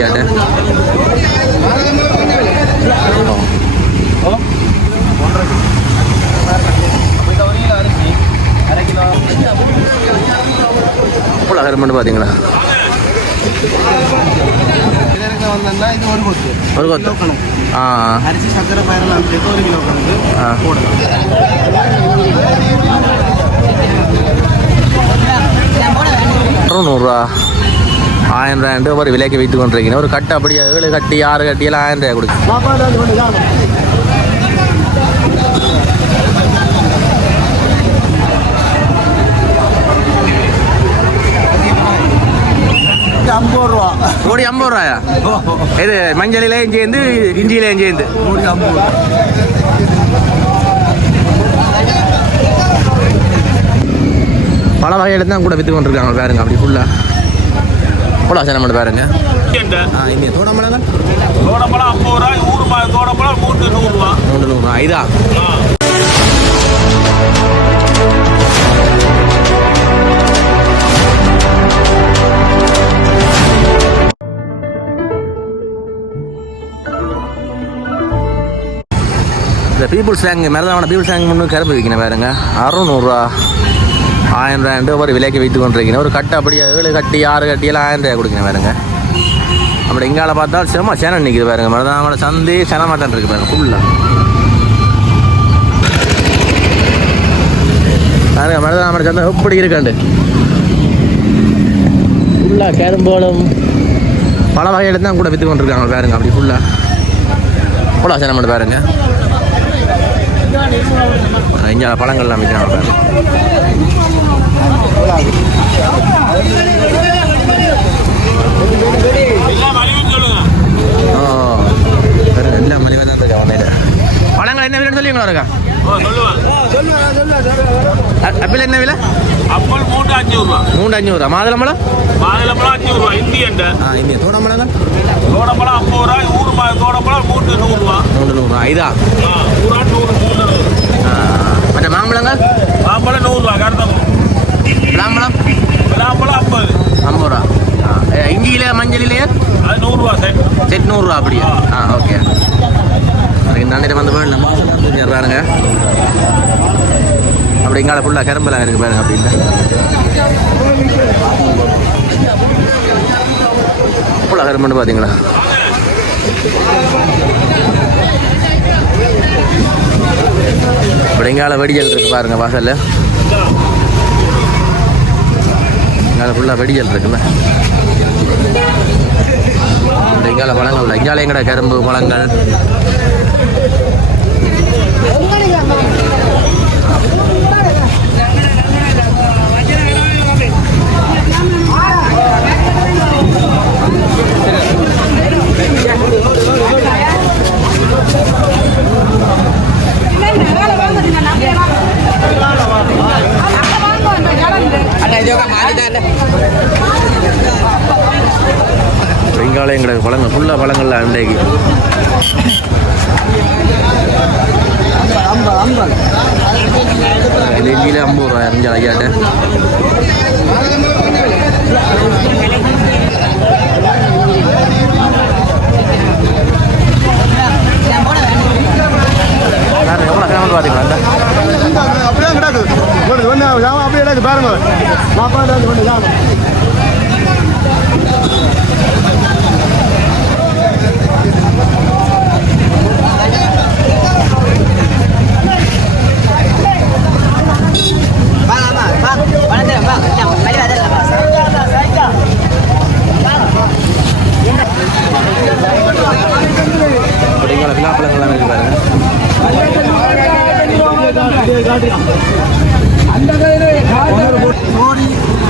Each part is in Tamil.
ஐயாட்ட. எவ்வளோ கரும்பு பார்த்தீங்களா? ஒரு கொத்து. அரிசி சக்கரை பயிரெல்லாம் சேர்த்து 1 கிலோ கணக்கு போடலாம். 600 ரூபா 1000 ரூபாய் ஒரு விலைக்கு வைத்து கொண்டிருக்கீங்க. ஒரு கட்டு அப்படியே 7 கட்டி 6 கட்டியெல்லாம் 1000 ரூபாய் கொடுக்கு. கோடி 50 ரூபாயா? இது மஞ்சளிலையும் சேர்ந்து இஞ்சியிலையும் சேர்ந்து கோடி 50. பல வகையில தான் கூட வித்து கொண்டிருக்காங்க பாருங்க. அப்படி ஃபுல்லா எவ்வளோ சேனம் பண்ணி பாருங்க. இங்கே தோடம்பழம் 50 ரூபாய், ஊர் தோடம்பழம் 300 ரூபா. 300 ரூபா இதா? இந்த பீப்புள்ஸ் பேங்க் மருதாவன பீப்புள்ஸ் பேங்க் முன்னு கரும்பு விற்கணும் பாருங்க. 600 ரூபா 1000 ரூபாய் ஒரு விலைக்கு வைத்து கொண்டிருக்கீங்க. ஒரு கட்டு அப்படியே 7 கட்டி 6 கட்டியெல்லாம் 1000 ரூபாய் கொடுக்கணும் பாருங்க. அப்படி இங்கால பார்த்தா செம்ம சேனம் நிற்குது பாருங்க. மருதாவன சந்தி சேனமாட்டம் இருக்கு பாருங்க ஃபுல்லாக பாருங்க. மருதாவன சந்தை எப்படி இருக்காண்டு ஃபுல்லாக கரும்போலும் பல வகையில தான் கூட விற்று கொண்டிருக்காங்க பாருங்க. அப்படி ஃபுல்லாக எவ்வளோ சேனம் பண்ணி பாருங்க. இங்கே பழங்கள்லாம் விற்கிறாங்க பாருங்க. எல்லாம் மலிவாக தான் இருக்கா உண்மையில. பழங்கள் என்ன விலைன்னு சொல்லிங்களா இருக்கா? ஆப்பிள் என்ன விலை? அப்பல் 3,500 ரூபா. 3,500. மாதுளம்பழம் 500 ரூபா. இந்தியன் இந்திய தோடம்பழம் 50 ரூபாய், ஊர் தோடம்பழம் 300 ரூபா. 300 ரூபா இதா? ஊரா 100. மற்ற மாம்பழங்கள்? மாம்பழம் 100 ரூபா. கருத்தம் விளாம்பழம்? விளாம்பழம் 50 ரூபா. இஞ்சியில மஞ்சளிலேயே அது 100 ரூபா. செட் 100 ரூபா அப்படியா? ஓகே. இந்த வந்து பாருங்க. அப்படி இங்கால ஃபுல்லாக கரும்பெல்லாம் இருக்குது பாருங்க. அப்படின்னா ஃபுல்லாக கரும்புன்னு பார்த்தீங்களா? அப்படி இங்கால வெடிஜல் இருக்குது பாருங்க வாசல்ல. இங்கால ஃபுல்லாக வெடிஜல் இருக்குல்ல. இங்கால பழங்கள் இங்கால எங்கட கரும்பு பழங்கள் இங்கால எங்களுக்கு பழங்கள் ஃபுல்லாக பழங்கள்ல அண்டைக்கு இது இஞ்சியில் 50 ரூபா இறஞ்சால் ஐயாட்ட. எவ்வளோ கிராமம் பார்த்தீங்களா? அப்படியே கிடக்கு அப்படியே கிடக்கு பாருங்க. விழாப்பழங்கள்லாம் இருக்கு பாருங்க.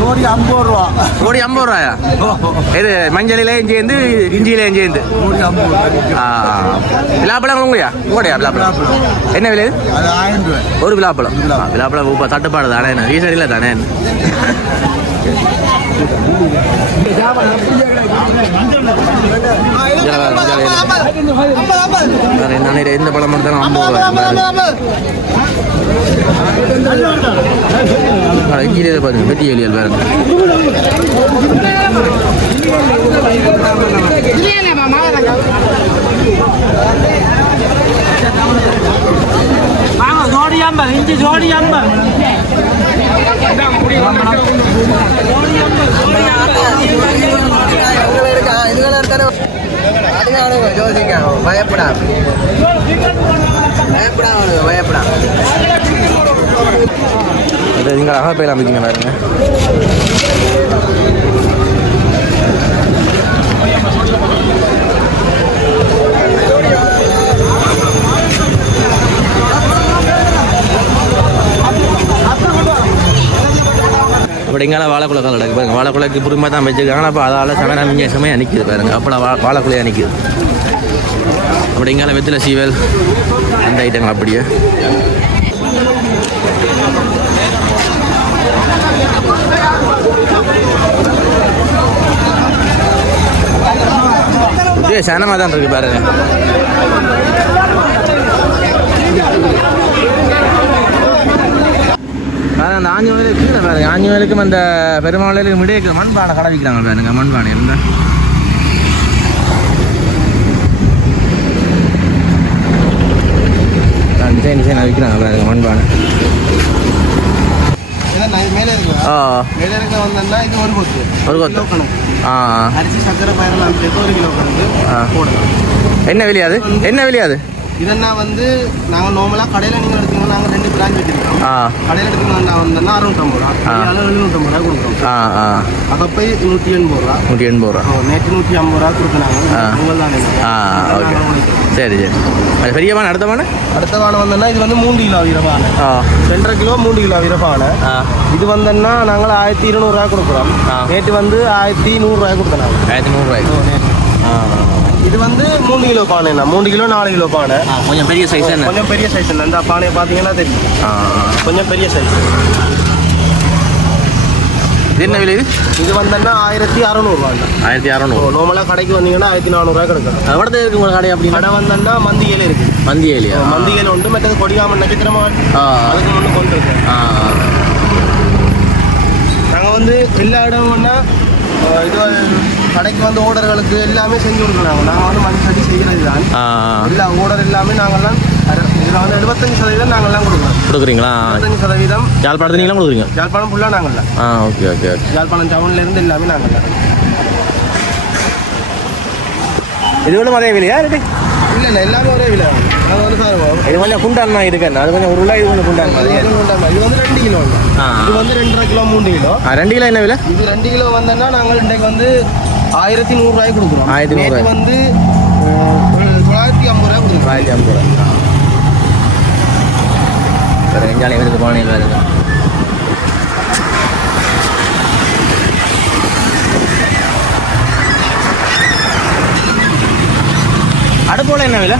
கோடி 50 ரூபா. கோடி 50 ரூபாயா? இது மஞ்சளிலையும் சேர்ந்து இஞ்சியிலையும் சேர்ந்து கோடி 50. விழாப்பழம் உங்களுடைய விழாப்பழம் என்ன விலை? அது 1000 ரூபாய் ஒரு விழாப்பழம். விழாப்பழம் இப்போ தட்டுப்பாடு தானே, ரீசனில் தானே. எந்த பழம் எடுத்தாலும் 50 ரூபாய் பாருங்க. வெட்டி எலியல் பாருங்க. ஜோடி ஐம்பது இஞ்சி ஜோடி ஐம்பது பயப்படா இது நீங்கள் அழகாக போயிடலாம் பார்த்தீங்க பாருங்க. அப்படி இங்கே வாழைக்குலை கால் கிடக்கு பாருங்க. வாழைக்குலைக்கு புரிமா தான் வச்சுருக்காங்க. அப்போ அதால் சமையல் மிஞ்சமே அணிக்குது பாருங்க. அப்போ வாழைக்குலையை அணிக்குது. அப்படி இங்கே வெத்தில சீவல் அந்த ஐட்டங்கள் அப்படியே இதே சனமாக தான் இருக்குது பாருங்க. அந்த ஆஞ்சி வயலுக்கு கீழே பாருங்க. ஆஞ்சி வயலுக்கும் அந்த பெருமாளுக்கு முடிய மண்பானை கடை விற்கிறாங்க பாருங்க. மண்பானை இருந்தா டிசைன் டிசைனாக விற்கிறாங்க பாருங்க மண்பானை. மேலே இருக்கு மேலே இருக்க வந்தோம்னா இது ஒரு கொத்து அரிசி சக்கரை பயிரெல்லாம் சேர்த்து 1 கிலோ கணக்கு போடலாம். என்ன விலையாது? என்ன விலையாது? இதெல்லாம் வந்து நாங்கள் நார்மலாக கடையில் நீங்கள் எடுத்தீங்கன்னா நாங்கள் 2 பிரான்ச் வச்சுருக்கோம். கடையில் எடுத்தீங்கன்னா வந்தோம்னா 650 ரூபா, 750 ரூபா கொடுக்குறோம். அகப்பை 180 ரூபா. 180 ரூபா. நேற்று 150 ரூபா கொடுக்குறாங்க. உங்கள் தானே? ஓகே, சரி சரி. அது பெரிய பானை. அடுத்த பானை வந்தோம்னா இது வந்து 3 கிலோ வீரபானை. 2.5 கிலோ 3 கிலோ வீரபானை. இது வந்தோம்னா நாங்கள் 1200 ரூபா கொடுக்குறோம். நேற்று வந்து 1100 ரூபாய் கொடுத்தோம். 1100 ரூபாய்க்கு. இது வந்து 3 கிலோ பானை. 3 கிலோ 4 கிலோ பானை. கொஞ்சம் பெரிய சைஸ். கொஞ்சம் பெரிய சைஸ். இந்த பானையை பார்த்தீங்கன்னா தெரியும். கொஞ்சம் பெரிய சைஸ். இது என்ன விலை? இது வந்தோம்னா 1600 ரூபா. 1600. நார்மலாக கடைக்கு வந்தீங்கன்னா 1400 ரூபாய் கிடைக்கும். எவ்வளோ இருக்கு உங்கள் கடை? அப்படி கடை வந்தோம்னா மந்தியில் இருக்கு. மந்தியில் உண்டு. மற்றது கொடிகாமன் நட்சத்திரமான் அதுக்கு ஒன்று கொண்டு இருக்கு. நாங்கள் வந்து எல்லா இடம்னா இது கடைக்கு வந்து ஓர்டர்களுக்கு எல்லாமே செஞ்சு கொடுக்குறாங்க. நாங்கள் வந்து மண் சட்டி செய்கிறது தான். எல்லா ஓர்டர் எல்லாமே நாங்கள்லாம் இதில் வந்து 75% நாங்கள்லாம் கொடுக்குறீங்களா? 75% யாழ்ப்பாணத்து நீங்களாம் கொடுக்குறீங்க? யாழ்ப்பாணம் ஃபுல்லாக நாங்கள்லாம். Okay okay okay. யாழ்ப்பாணம் டவுன்லேருந்து எல்லாமே நாங்கள்லாம். இது ஒன்றும் அதே விலையா இருக்கு? இல்லை எல்லாமே ஒரே விலை. நாங்கள் வந்து சார் இது கொஞ்சம் குண்டானா இருக்குண்ணா. அது கொஞ்சம் உருளா. இது கொஞ்சம் குண்டானா. இது வந்து 2 கிலோ. இது வந்து 2.5 கிலோ 3 கிலோ. 2 கிலோ என்ன விலை? இது 2 கிலோ வந்தோன்னா நாங்கள் இன்றைக்கு வந்து 1100 ரூபாய்க்கு கொடுக்குறோம். 1100 வந்து 950 ரூபாய் கொடுக்குறோம். 950 ரூபா. வேறு எஞ்சாலையும் இருக்குது பானையில் வருது. அடுப்போல என்ன விலை?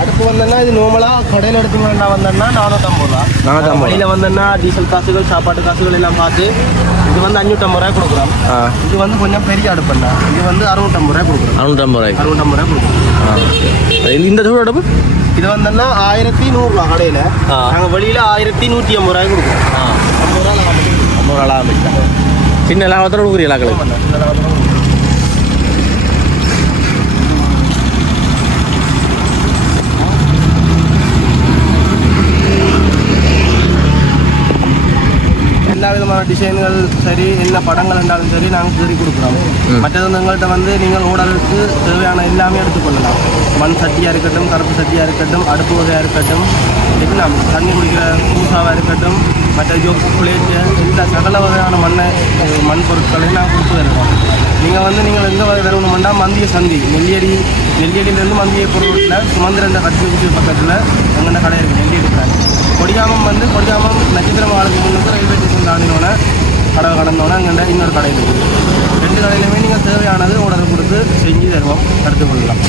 அடுப்பு வந்தோன்னா இது நார்மலாக கடையில் எடுத்துங்கன்னா வந்தோன்னா 450 ரூபா. 450. வழியில் வந்தோன்னா டீசல் காசுகள் சாப்பாட்டு காசுகள் எல்லாம் பார்த்து இது வந்து 550 ரூபாய் கொடுக்குறோம். இது வந்து கொஞ்சம் பெரிய அடுப்புண்ணா. இது வந்து 650 ரூபாய் கொடுக்குறோம். 650 ரூபாய்க்கு. 650 ரூபாய் கொடுக்குறோம். இந்த சூடு அடுப்பு இது வந்தோன்னா 1100 ரூபா கடையில். நாங்கள் வெளியில் 1150 ரூபாய் கொடுக்குறோம். 50 ரூபா லாபம். 50 ரூபா லாபம். சின்ன லாபத்தோடு கொடுக்குறீங்களா? சின்ன லாபத்தோடு. எல்லா விதமான டிசைன்கள் சரி, என்ன படங்கள் இருந்தாலும் சரி நாங்கள் சரி கொடுக்குறோம். மற்றது வந்து எங்கள்கிட்ட வந்து நீங்கள் ஓடலுக்கு தேவையான எல்லாமே எடுத்துக்கொள்ளலாம். மண் சட்டியாக இருக்கட்டும், கருப்பு சட்டியாக இருக்கட்டும், அடுப்பு வகையாக இருக்கட்டும், எல்லாம் தண்ணி குடிக்கிற பூசாவாக இருக்கட்டும், மற்ற ஜோக்கு பிளேட்டு எல்லா சகல வகையான மண் பொருட்களையும் நாங்கள் கொடுத்து வருவோம். நீங்கள் வந்து நீங்கள் எந்த வகை வரணுமெண்டா மந்திய சந்தி நெல்லியடியிலேருந்து மந்திய பொருட்களில் சுமந்திரண்ட கட்சி பக்கத்தில் எங்கள்கிட்ட கடை இருக்குது. நெல்லியடி கடை. கொடிகாமம் நட்சத்திரம் ஆளுக்கு முன்னுக்கு ரயில்வே ஸ்டேஷன் தாண்டினோன்னே கடை கடந்தோன்னே அங்கே இன்னொரு கடையில் இருக்குது. 2 கடையிலுமே நீங்கள் தேவையானது ஆர்டர் கொடுத்து செஞ்சு தருவோம், எடுத்துக்கொள்ளலாம்.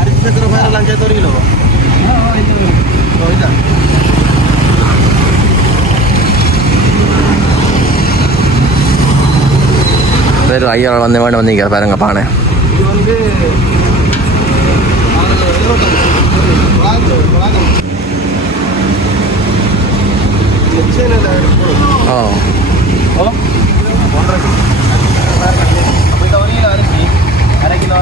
அரிசி சக்கரை பயிரெல்லாம் சேர்த்து 1 கிலோ. இதான் பேர் ஐயா வந்தீங்க பாருங்க பானை. இது வந்து டிசைன் ஓ ஓ 1.5 அப்போ இந்த ஒரு அரிசி 1/2 கிலோ